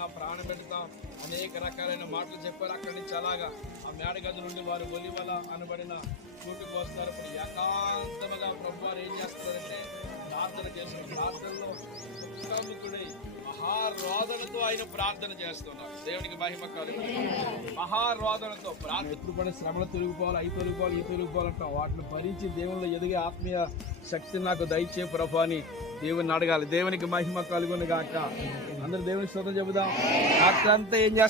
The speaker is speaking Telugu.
నా ప్రాణం పెడతాం అనేక రకాలైన మాటలు చెప్పారు. అక్కడి నుంచి అలాగా ఆ మేడగది నుండి వారు ఒలివల అనబడిన చోటుకు వస్తారు. ఇప్పుడు ఏకాంతముగా ప్రభు వారు ఏం చేస్తారంటే ప్రార్థన చేస్తారు. ప్రార్థనలో ముఖాముఖుడై మహారోదనతో ఆయన ప్రార్థన చేస్తున్నారు. దేవునికి మహిమ కలుగును. మహారోదనతో ప్రార్థన ఎప్పుడు పడే శ్రమలు తొలగిపోవాలి, అవి తొలగిపోవాలి, ఈ తొలగిపోవాలంటాం. వాటిని భరించి దేవునిలో ఎదిగే ఆత్మీయ శక్తిని నాకు దయచే ప్రభు అని దేవుని అడగాలి. దేవునికి మహిమ కలుగును గాక. అందరూ దేవుని స్తోత్రం చెబుదాం. రాత్రంతా ఏం చేస్తారు?